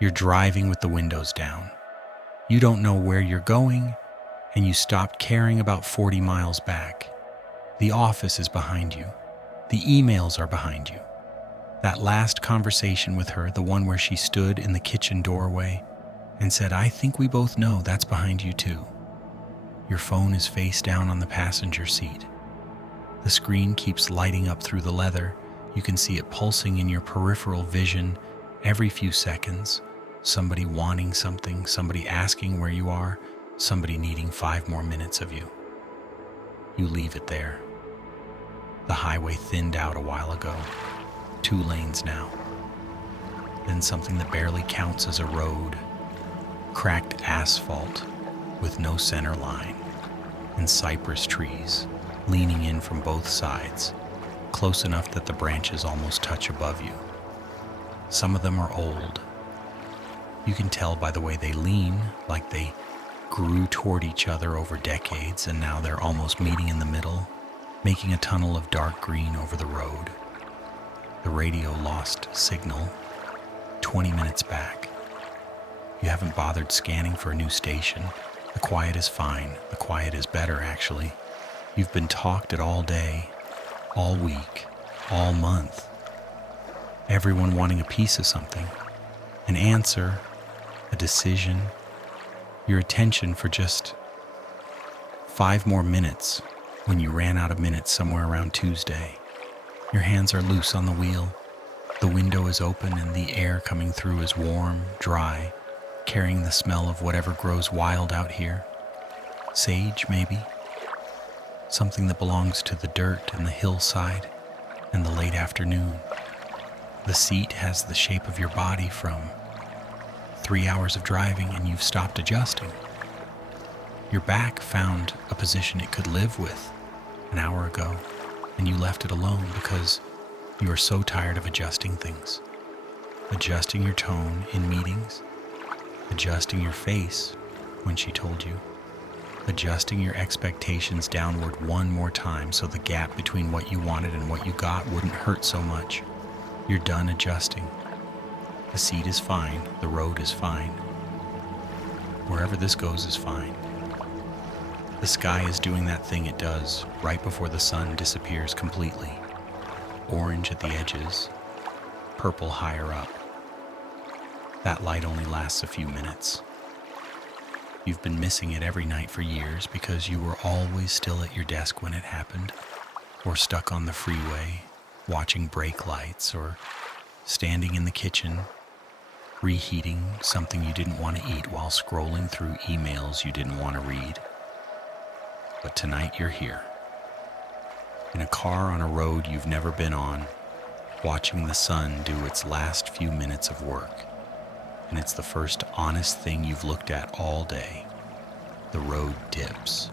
You're driving with the windows down. You don't know where you're going, and you stopped caring about 40 miles back. The office is behind you. The emails are behind you. That last conversation with her, the one where she stood in the kitchen doorway and said, "I think we both know that's behind you too." Your phone is face down on the passenger seat. The screen keeps lighting up through the leather. You can see it pulsing in your peripheral vision every few seconds. Somebody wanting something, somebody asking where you are, somebody needing 5 more minutes of you. You leave it there. The highway thinned out a while ago. 2 lanes now. Then something that barely counts as a road. Cracked asphalt with no center line, and cypress trees leaning in from both sides, close enough that the branches almost touch above you. Some of them are old. You can tell by the way they lean, like they grew toward each other over decades, and now they're almost meeting in the middle, making a tunnel of dark green over the road. The radio lost signal 20 minutes back. You haven't bothered scanning for a new station. The quiet is fine. The quiet is better, actually. You've been talked at all day, all week, all month. Everyone wanting a piece of something, an answer, a decision, your attention for just 5 more minutes when you ran out of minutes somewhere around Tuesday. Your hands are loose on the wheel. The window is open and the air coming through is warm, dry, carrying the smell of whatever grows wild out here. Sage, maybe? Something that belongs to the dirt and the hillside and the late afternoon. The seat has the shape of your body from 3 hours of driving, and you've stopped adjusting. Your back found a position it could live with an hour ago, and you left it alone because you are so tired of adjusting things. Adjusting your tone in meetings, adjusting your face when she told you, adjusting your expectations downward one more time so the gap between what you wanted and what you got wouldn't hurt so much. You're done adjusting. The seat is fine. The road is fine. Wherever this goes is fine. The sky is doing that thing it does right before the sun disappears completely. Orange at the edges, purple higher up. That light only lasts a few minutes. You've been missing it every night for years because you were always still at your desk when it happened, or stuck on the freeway, watching brake lights, or standing in the kitchen, reheating something you didn't want to eat while scrolling through emails you didn't want to read. But tonight you're here, in a car on a road you've never been on, watching the sun do its last few minutes of work. And it's the first honest thing you've looked at all day. The road dips,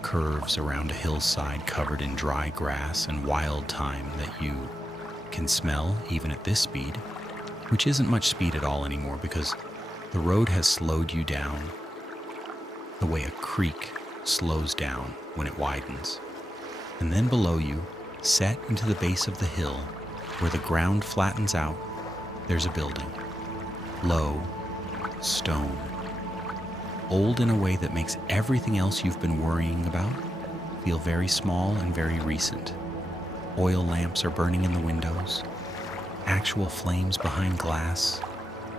curves around a hillside covered in dry grass and wild thyme that you can smell even at this speed, which isn't much speed at all anymore because the road has slowed you down the way a creek slows down when it widens. And then below you, set into the base of the hill, where the ground flattens out, there's a building. Low, stone, old in a way that makes everything else you've been worrying about feel very small and very recent. Oil lamps are burning in the windows, actual flames behind glass,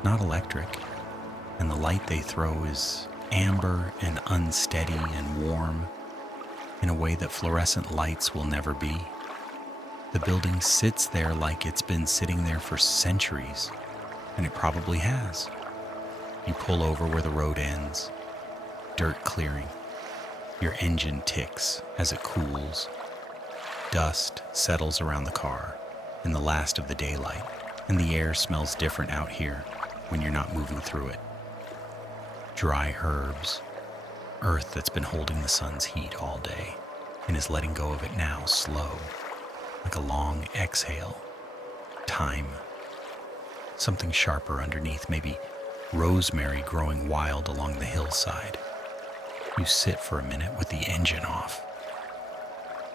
not electric, and the light they throw is amber and unsteady and warm in a way that fluorescent lights will never be. The building sits there like it's been sitting there for centuries, and it probably has. You pull over where the road ends, dirt clearing. Your engine ticks as it cools. Dust settles around the car in the last of the daylight, and the air smells different out here when you're not moving through it. Dry herbs, earth that's been holding the sun's heat all day and is letting go of it now slow, like a long exhale. Time. Something sharper underneath, maybe rosemary growing wild along the hillside. You sit for a minute with the engine off.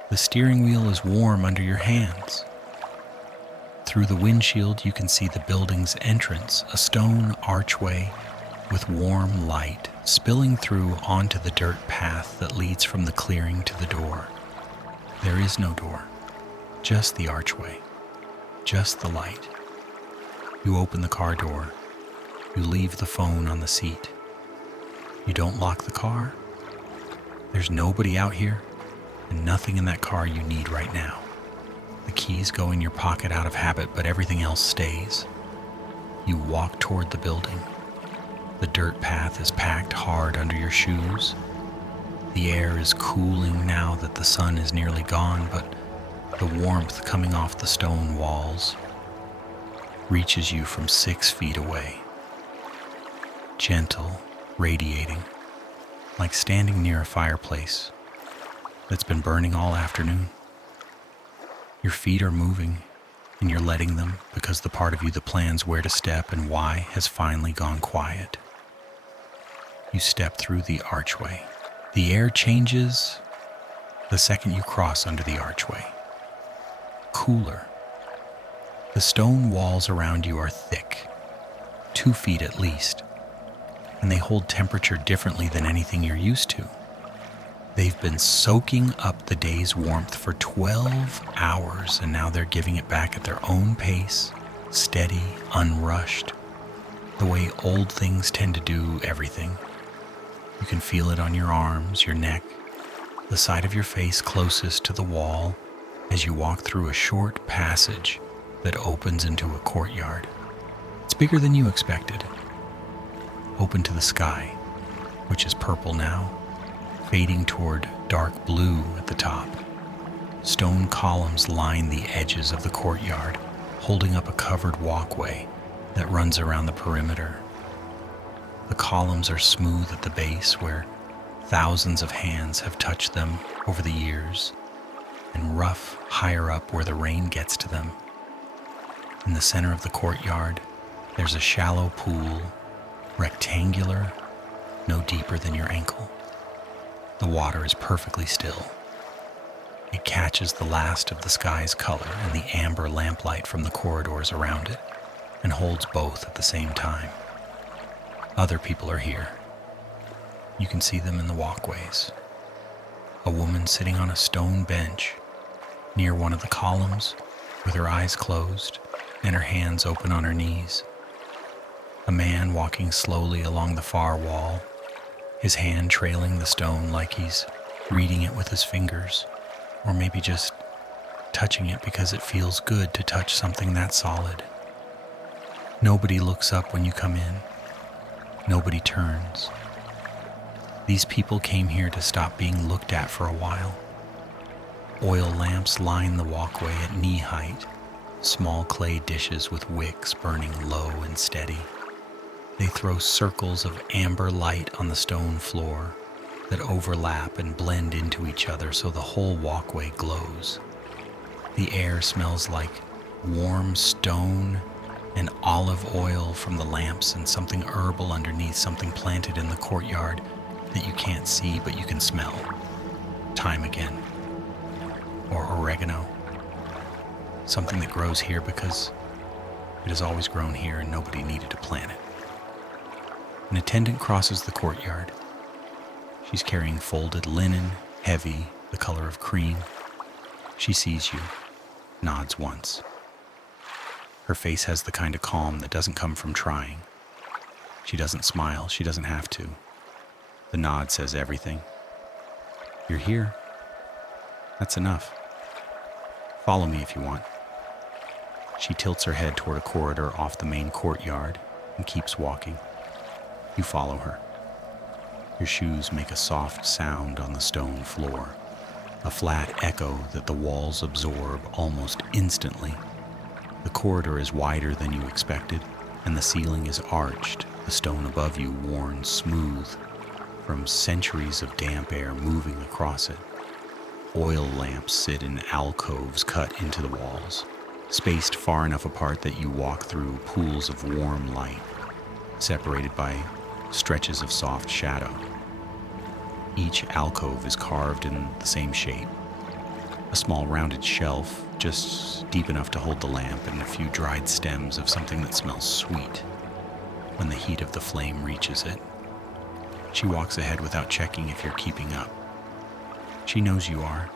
The steering wheel is warm under your hands. Through the windshield, you can see the building's entrance, a stone archway with warm light spilling through onto the dirt path that leads from the clearing to the door. There is no door, just the archway, just the light. You open the car door. You leave the phone on the seat. You don't lock the car. There's nobody out here and nothing in that car you need right now. The keys go in your pocket out of habit, but everything else stays. You walk toward the building. The dirt path is packed hard under your shoes. The air is cooling now that the sun is nearly gone, but the warmth coming off the stone walls reaches you from 6 feet away. Gentle, radiating, like standing near a fireplace that's been burning all afternoon. Your feet are moving, and you're letting them because the part of you that plans where to step and why has finally gone quiet. You step through the archway. The air changes the second you cross under the archway. Cooler. The stone walls around you are thick, 2 feet at least, and they hold temperature differently than anything you're used to. They've been soaking up the day's warmth for 12 hours, and now they're giving it back at their own pace, steady, unrushed, the way old things tend to do everything. You can feel it on your arms, your neck, the side of your face closest to the wall as you walk through a short passage that opens into a courtyard. It's bigger than you expected. Open to the sky, which is purple now, fading toward dark blue at the top. Stone columns line the edges of the courtyard, holding up a covered walkway that runs around the perimeter. The columns are smooth at the base where thousands of hands have touched them over the years, and rough higher up where the rain gets to them. In the center of the courtyard, there's a shallow pool, rectangular, no deeper than your ankle. The water is perfectly still. It catches the last of the sky's color and the amber lamplight from the corridors around it, and holds both at the same time. Other people are here. You can see them in the walkways. A woman sitting on a stone bench near one of the columns with her eyes closed and her hands open on her knees. A man walking slowly along the far wall, his hand trailing the stone like he's reading it with his fingers, or maybe just touching it because it feels good to touch something that solid. Nobody looks up when you come in. Nobody turns. These people came here to stop being looked at for a while. Oil lamps line the walkway at knee height, small clay dishes with wicks burning low and steady. They throw circles of amber light on the stone floor that overlap and blend into each other so the whole walkway glows. The air smells like warm stone and olive oil from the lamps and something herbal underneath, something planted in the courtyard that you can't see but you can smell. Thyme again. Or oregano. Something that grows here because it has always grown here and nobody needed to plant it. An attendant crosses the courtyard. She's carrying folded linen, heavy, the color of cream. She sees you, nods once. Her face has the kind of calm that doesn't come from trying. She doesn't smile, she doesn't have to. The nod says everything. You're here. That's enough. Follow me if you want. She tilts her head toward a corridor off the main courtyard and keeps walking. You follow her. Your shoes make a soft sound on the stone floor, a flat echo that the walls absorb almost instantly. The corridor is wider than you expected, and the ceiling is arched, the stone above you worn smooth from centuries of damp air moving across it. Oil lamps sit in alcoves cut into the walls, spaced far enough apart that you walk through pools of warm light, separated by stretches of soft shadow. Each alcove is carved in the same shape, A small rounded shelf, just deep enough to hold the lamp, and a few dried stems of something that smells sweet when the heat of the flame reaches it. She walks ahead without checking if you're keeping up. She knows you are.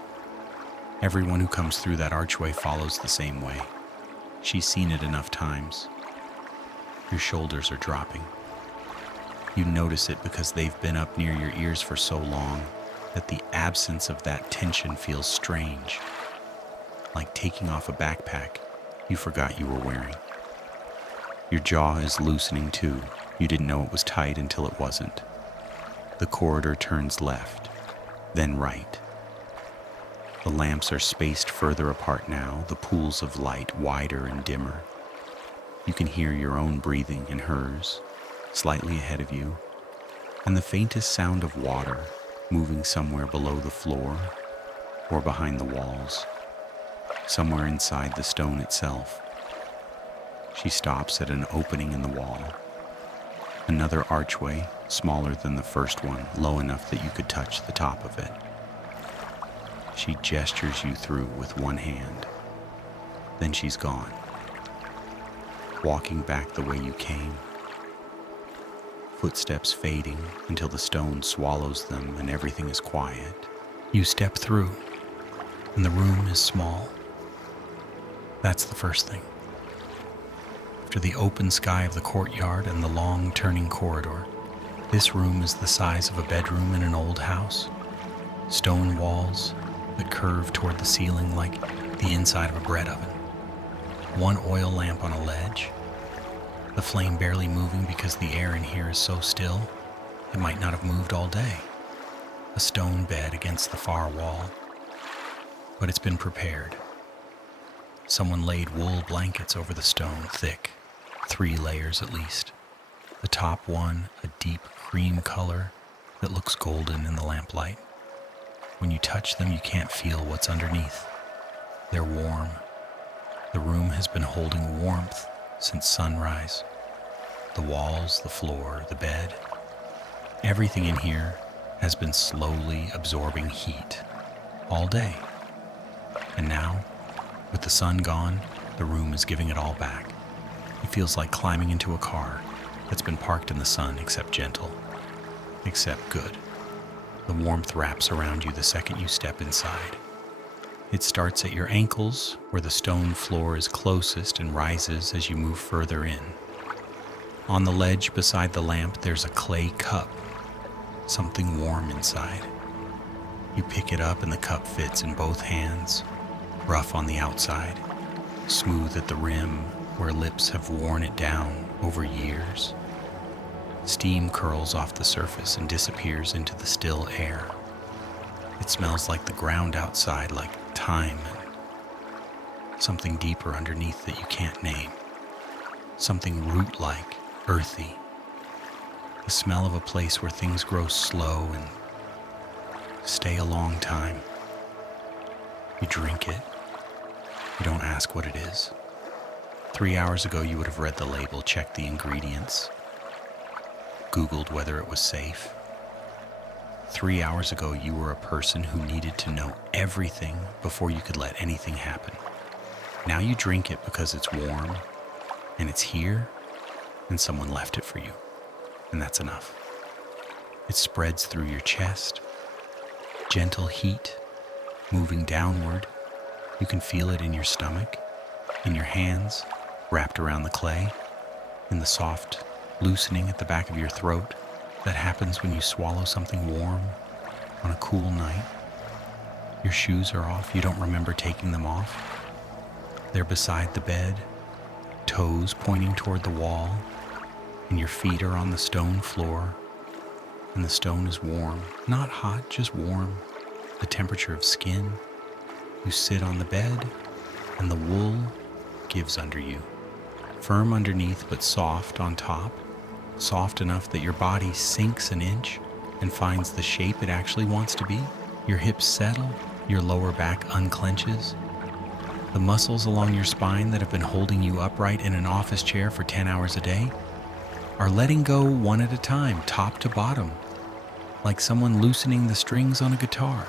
Everyone who comes through that archway follows the same way. She's seen it enough times. Your shoulders are dropping. You notice it because they've been up near your ears for so long that the absence of that tension feels strange, like taking off a backpack you forgot you were wearing. Your jaw is loosening too. You didn't know it was tight until it wasn't. The corridor turns left, then right. The lamps are spaced further apart now, the pools of light wider and dimmer. You can hear your own breathing and hers, slightly ahead of you, and the faintest sound of water moving somewhere below the floor or behind the walls, somewhere inside the stone itself. She stops at an opening in the wall. Another archway, smaller than the first one, low enough that you could touch the top of it. She gestures you through with one hand. Then she's gone, walking back the way you came. Footsteps fading until the stone swallows them and everything is quiet. You step through, and the room is small. That's the first thing. After the open sky of the courtyard and the long turning corridor, this room is the size of a bedroom in an old house. Stone walls that curve toward the ceiling like the inside of a bread oven. One oil lamp on a ledge, the flame barely moving because the air in here is so still it might not have moved all day. A stone bed against the far wall, but it's been prepared. Someone laid wool blankets over the stone, thick, 3 layers at least. The top one, a deep cream color that looks golden in the lamplight. When you touch them, you can't feel what's underneath. They're warm. The room has been holding warmth since sunrise. The walls, the floor, the bed, everything in here has been slowly absorbing heat all day. And now, with the sun gone, the room is giving it all back. It feels like climbing into a car that's been parked in the sun, except gentle, except good. The warmth wraps around you the second you step inside. It starts at your ankles, where the stone floor is closest, and rises as you move further in. On the ledge beside the lamp, there's a clay cup, something warm inside. You pick it up and the cup fits in both hands, rough on the outside, smooth at the rim where lips have worn it down over years. Steam curls off the surface and disappears into the still air. It smells like the ground outside, like time, and something deeper underneath that you can't name. Something root-like, earthy. The smell of a place where things grow slow and stay a long time. You drink it. You don't ask what it is. 3 hours ago, you would have read the label, checked the ingredients, Googled whether it was safe. 3 hours ago, you were a person who needed to know everything before you could let anything happen. Now you drink it because it's warm, and it's here, and someone left it for you, and that's enough. It spreads through your chest, gentle heat, moving downward. You can feel it in your stomach, in your hands, wrapped around the clay, in the soft loosening at the back of your throat that happens when you swallow something warm on a cool night. Your shoes are off. You don't remember taking them off. They're beside the bed, toes pointing toward the wall, and your feet are on the stone floor, and the stone is warm. Not hot, just warm. The temperature of skin. You sit on the bed, and the wool gives under you. Firm underneath, but soft on top. Soft enough that your body sinks an inch and finds the shape it actually wants to be. Your hips settle, your lower back unclenches. The muscles along your spine that have been holding you upright in an office chair for 10 hours a day are letting go one at a time, top to bottom, like someone loosening the strings on a guitar.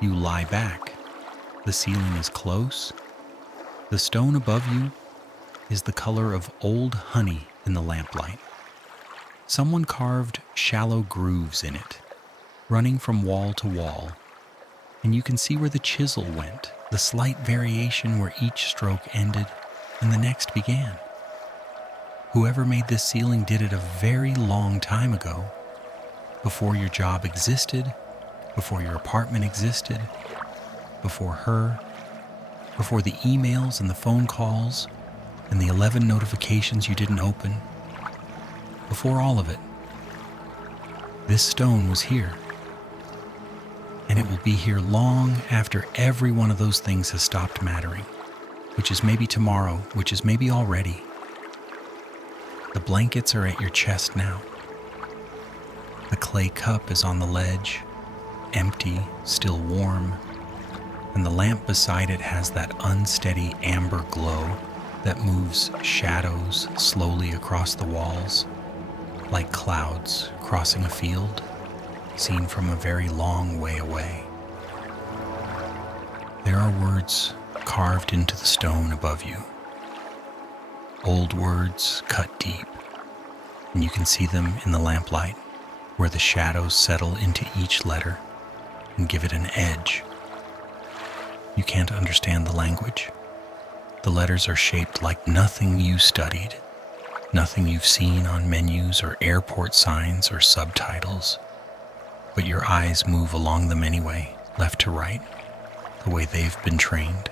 You lie back, The ceiling is close. The stone above you is the color of old honey in the lamplight. Someone carved shallow grooves in it, running from wall to wall, and you can see where the chisel went, the slight variation where each stroke ended and the next began. Whoever made this ceiling did it a very long time ago, before your job existed, before your apartment existed, before her, before the emails and the phone calls and the 11 notifications you didn't open, before all of it. This stone was here, and it will be here long after every one of those things has stopped mattering, which is maybe tomorrow, which is maybe already. The blankets are at your chest now. The clay cup is on the ledge, empty, still warm, and the lamp beside it has that unsteady amber glow that moves shadows slowly across the walls, like clouds crossing a field, seen from a very long way away. There are words carved into the stone above you. Old words cut deep, and you can see them in the lamplight, where the shadows settle into each letter and give it an edge. You can't understand the language. The letters are shaped like nothing you studied, nothing you've seen on menus or airport signs or subtitles. But your eyes move along them anyway, left to right, the way they've been trained,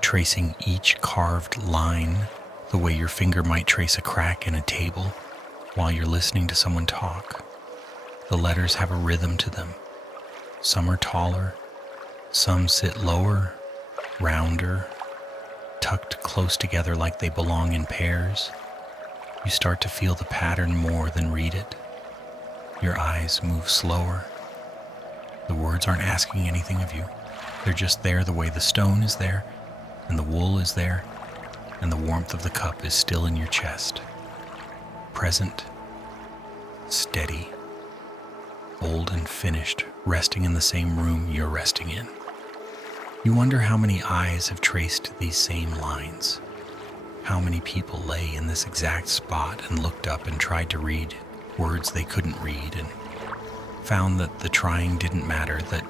tracing each carved line the way your finger might trace a crack in a table while you're listening to someone talk. The letters have a rhythm to them. Some are taller, some sit lower, rounder, tucked close together like they belong in pairs. You start to feel the pattern more than read it. Your eyes move slower. The words aren't asking anything of you. They're just there the way the stone is there, and the wool is there, and the warmth of the cup is still in your chest. Present, steady, old and finished, resting in the same room you're resting in. You wonder how many eyes have traced these same lines. How many people lay in this exact spot and looked up and tried to read words they couldn't read and found that the trying didn't matter, that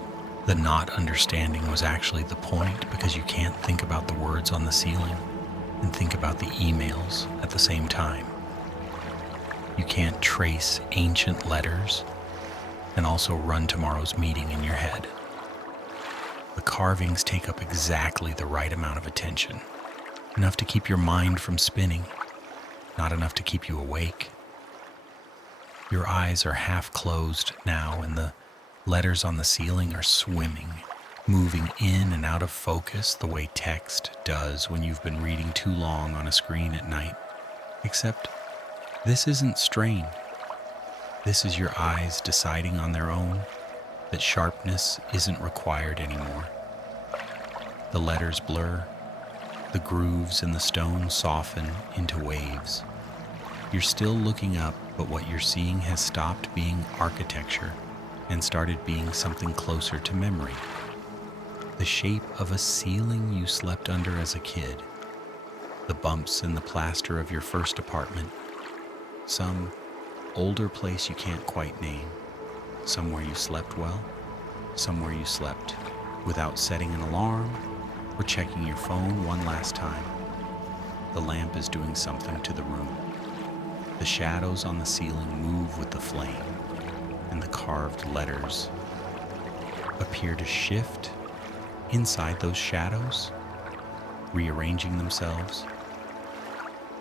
the not understanding was actually the point, because you can't think about the words on the ceiling and think about the emails at the same time. You can't trace ancient letters and also run tomorrow's meeting in your head. The carvings take up exactly the right amount of attention, enough to keep your mind from spinning, not enough to keep you awake. Your eyes are half closed now, and the letters on the ceiling are swimming, moving in and out of focus the way text does when you've been reading too long on a screen at night. Except this isn't strain. This is your eyes deciding on their own that sharpness isn't required anymore. The letters blur. The grooves in the stone soften into waves. You're still looking up, but what you're seeing has stopped being architecture and started being something closer to memory. The shape of a ceiling you slept under as a kid. The bumps in the plaster of your first apartment. Some older place you can't quite name. Somewhere you slept well. Somewhere you slept without setting an alarm or checking your phone one last time. The lamp is doing something to the room. The shadows on the ceiling move with the flame, and the carved letters appear to shift inside those shadows, rearranging themselves,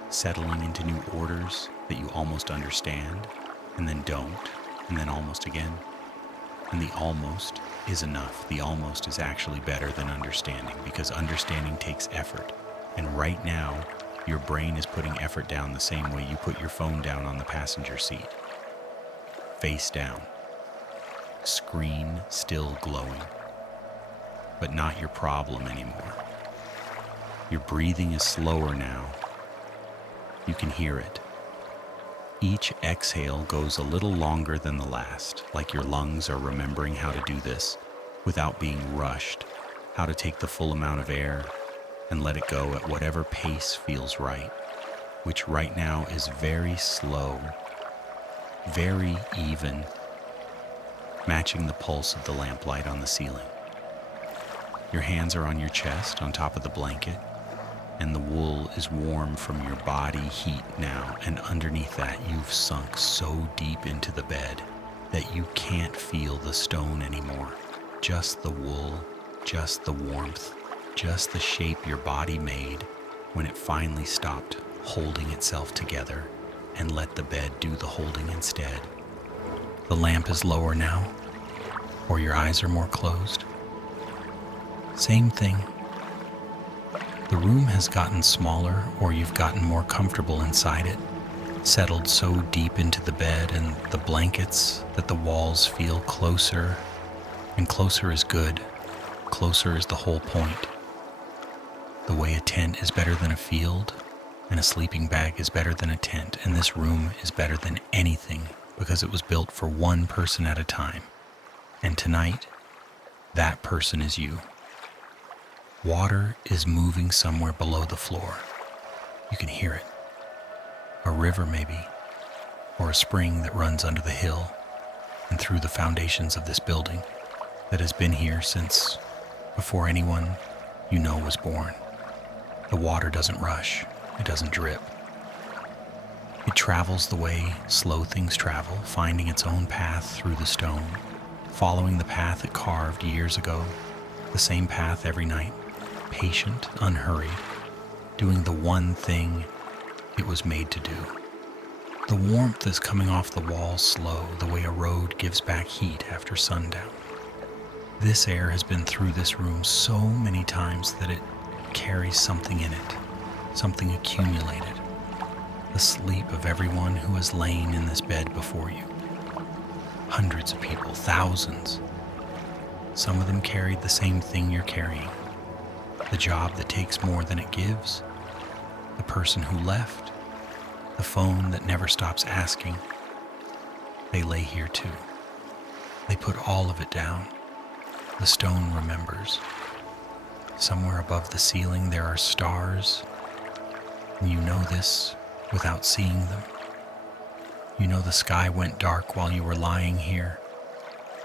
settling into new orders that you almost understand, and then don't, and then almost again. And the almost is enough. The almost is actually better than understanding, because understanding takes effort. And right now, your brain is putting effort down the same way you put your phone down on the passenger seat. Face down. Screen still glowing. But not your problem anymore. Your breathing is slower now. You can hear it. Each exhale goes a little longer than the last, like your lungs are remembering how to do this without being rushed, how to take the full amount of air and let it go at whatever pace feels right, which right now is very slow, very even, matching the pulse of the lamplight on the ceiling. Your hands are on your chest on top of the blanket, and the wool is warm from your body heat now, and underneath that you've sunk so deep into the bed that you can't feel the stone anymore. Just the wool, just the warmth, just the shape your body made when it finally stopped holding itself together and let the bed do the holding instead. The lamp is lower now, or your eyes are more closed. Same thing. The room has gotten smaller, or you've gotten more comfortable inside it, settled so deep into the bed and the blankets that the walls feel closer, and closer is good. Closer is the whole point. The way a tent is better than a field, and a sleeping bag is better than a tent, and this room is better than anything because it was built for one person at a time. And tonight, that person is you. Water is moving somewhere below the floor. You can hear it. A river maybe, or a spring that runs under the hill and through the foundations of this building that has been here since before anyone you know was born. The water doesn't rush, it doesn't drip. It travels the way slow things travel, finding its own path through the stone, following the path it carved years ago, the same path every night, patient, unhurried, doing the one thing it was made to do. The warmth is coming off the walls slow, the way a road gives back heat after sundown. This air has been through this room so many times that it carries something in it, something accumulated. The sleep of everyone who has lain in this bed before you. Hundreds of people, thousands. Some of them carried the same thing you're carrying. The job that takes more than it gives. The person who left. The phone that never stops asking. They lay here too. They put all of it down. The stone remembers. Somewhere above the ceiling there are stars, and you know this without seeing them. You know the sky went dark while you were lying here,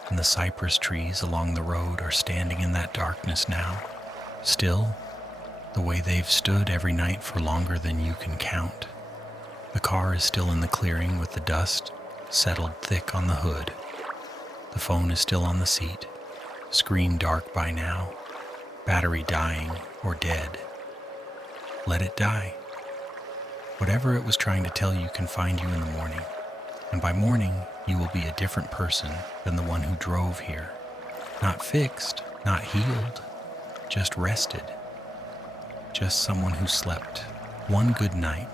and the cypress trees along the road are standing in that darkness now, still, the way they've stood every night for longer than you can count. The car is still in the clearing with the dust settled thick on the hood. The phone is still on the seat, screen dark by now, battery dying or dead. Let it die. Whatever it was trying to tell you can find you in the morning, and by morning you will be a different person than the one who drove here. Not fixed, not healed, just rested. Just someone who slept one good night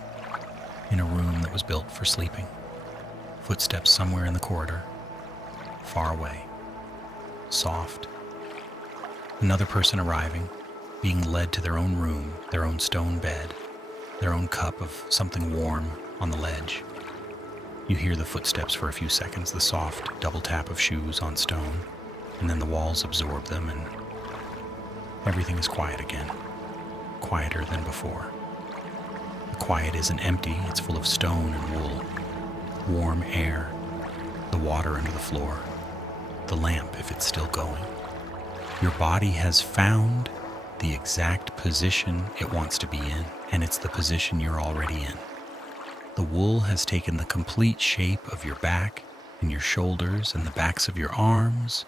in a room that was built for sleeping. Footsteps somewhere in the corridor, far away, soft. Another person arriving, being led to their own room, their own stone bed, their own cup of something warm on the ledge. You hear the footsteps for a few seconds, the soft double tap of shoes on stone, and then the walls absorb them and everything is quiet again, quieter than before. The quiet isn't empty, it's full of stone and wool, warm air, the water under the floor, the lamp if it's still going. Your body has found the exact position it wants to be in, and it's the position you're already in. The wool has taken the complete shape of your back and your shoulders and the backs of your arms,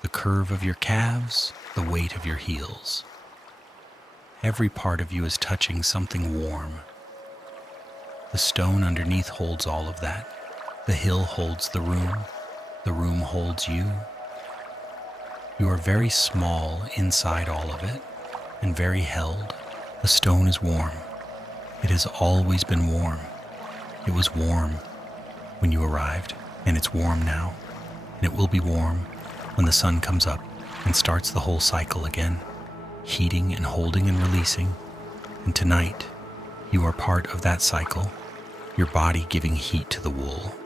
the curve of your calves, the weight of your heels. Every part of you is touching something warm. The stone underneath holds all of that. The hill holds the room holds you. You are very small inside all of it, and very held. The stone is warm. It has always been warm. It was warm when you arrived, and it's warm now, and it will be warm when the sun comes up and starts the whole cycle again, heating and holding and releasing. And tonight, you are part of that cycle, your body giving heat to the wool,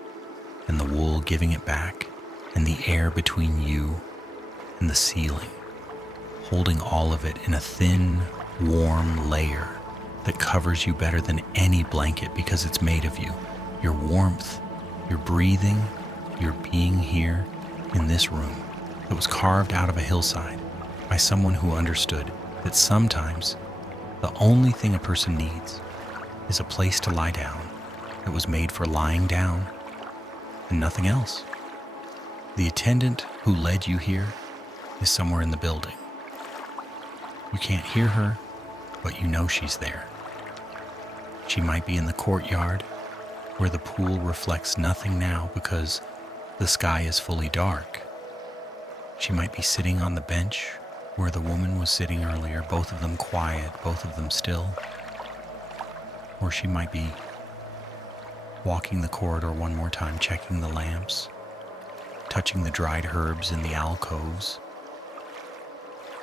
and the wool giving it back, and the air between you and the ceiling, holding all of it in a thin, warm layer that covers you better than any blanket because it's made of you. Your warmth, your breathing, your being here in this room that was carved out of a hillside by someone who understood that sometimes the only thing a person needs is a place to lie down that was made for lying down and nothing else. The attendant who led you here is somewhere in the building. You can't hear her, but you know she's there. She might be in the courtyard where the pool reflects nothing now because the sky is fully dark. She might be sitting on the bench where the woman was sitting earlier, both of them quiet, both of them still. Or she might be walking the corridor one more time, checking the lamps, touching the dried herbs in the alcoves,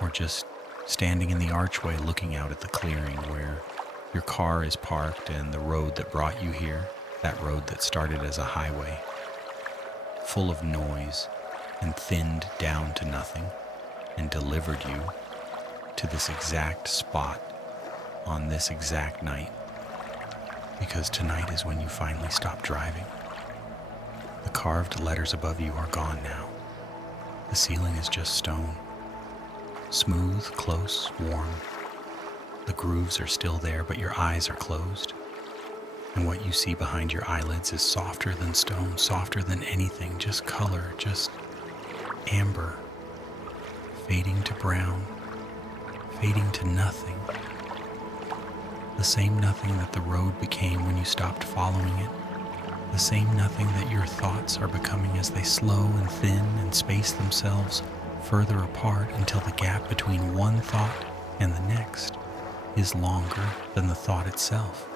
or just standing in the archway looking out at the clearing where your car is parked and the road that brought you here, that road that started as a highway, full of noise and thinned down to nothing, and delivered you to this exact spot on this exact night. Because tonight is when you finally stop driving. The carved letters above you are gone now. The ceiling is just stone. Smooth, close, warm. The grooves are still there, but your eyes are closed. And what you see behind your eyelids is softer than stone, softer than anything, just color, just amber, fading to brown, fading to nothing. The same nothing that the road became when you stopped following it. The same nothing that your thoughts are becoming as they slow and thin and space themselves further apart until the gap between one thought and the next is longer than the thought itself.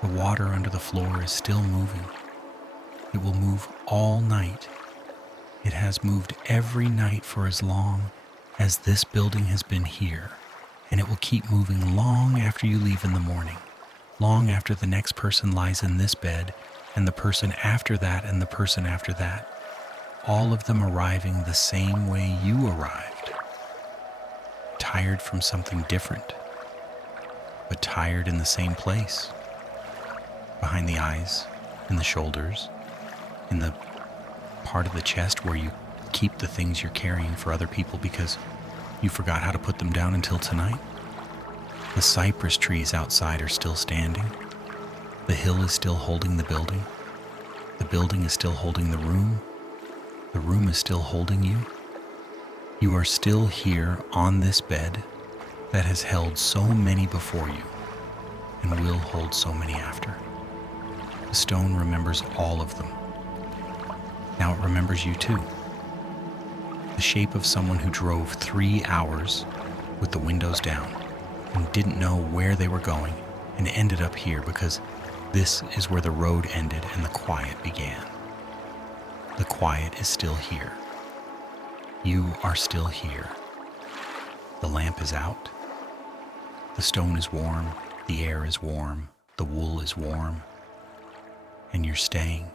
The water under the floor is still moving. It will move all night. It has moved every night for as long as this building has been here, and it will keep moving long after you leave in the morning, long after the next person lies in this bed, and the person after that, and the person after that, all of them arriving the same way you arrived, tired from something different, but tired in the same place, behind the eyes, in the shoulders, in the part of the chest where you keep the things you're carrying for other people because you forgot how to put them down until tonight. The cypress trees outside are still standing. The hill is still holding the building. The building is still holding the room. The room is still holding you. You are still here on this bed that has held so many before you and will hold so many after. The stone remembers all of them. Now it remembers you too. The shape of someone who drove 3 hours with the windows down and didn't know where they were going and ended up here because this is where the road ended and the quiet began. The quiet is still here. You are still here. The lamp is out. The stone is warm. The air is warm. The wool is warm. And you're staying.